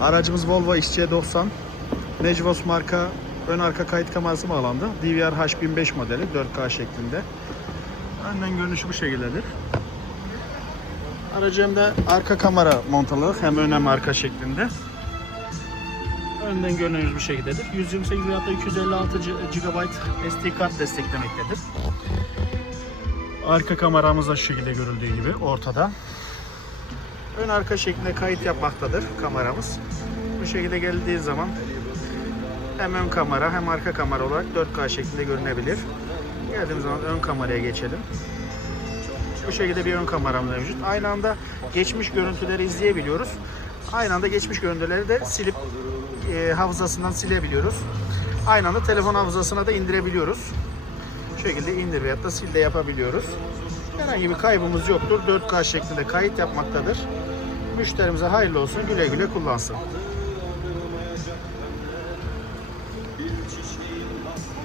Aracımız Volvo XC90. Necvos marka ön arka kayıt kamerası bağlandı. DVR H1005 modeli 4K şeklinde. Önden görünüşü bu şekildedir. Aracımda arka kamera montalı hem ön hem arka şeklinde. Önden görünüşü bu şekildedir. 128 veya 256 GB SD kart desteklemektedir. Arka kameramız da şu şekilde görüldüğü gibi ortada. Ön arka şeklinde kayıt yapmaktadır kameramız. Bu şekilde geldiği zaman hem ön kamera hem arka kamera olarak 4K şeklinde görünebilir. Geldiğimiz zaman ön kameraya geçelim. Bu şekilde bir ön kameramız mevcut. Aynı anda geçmiş görüntüleri izleyebiliyoruz. Aynı anda geçmiş görüntüleri de silip hafızasından silebiliyoruz. Aynı anda telefon hafızasına da indirebiliyoruz. Bu şekilde indir veyahut da sil de yapabiliyoruz. Herhangi bir kaybımız yoktur. 4K şeklinde kayıt yapmaktadır. Müşterimize hayırlı olsun, güle güle kullansın.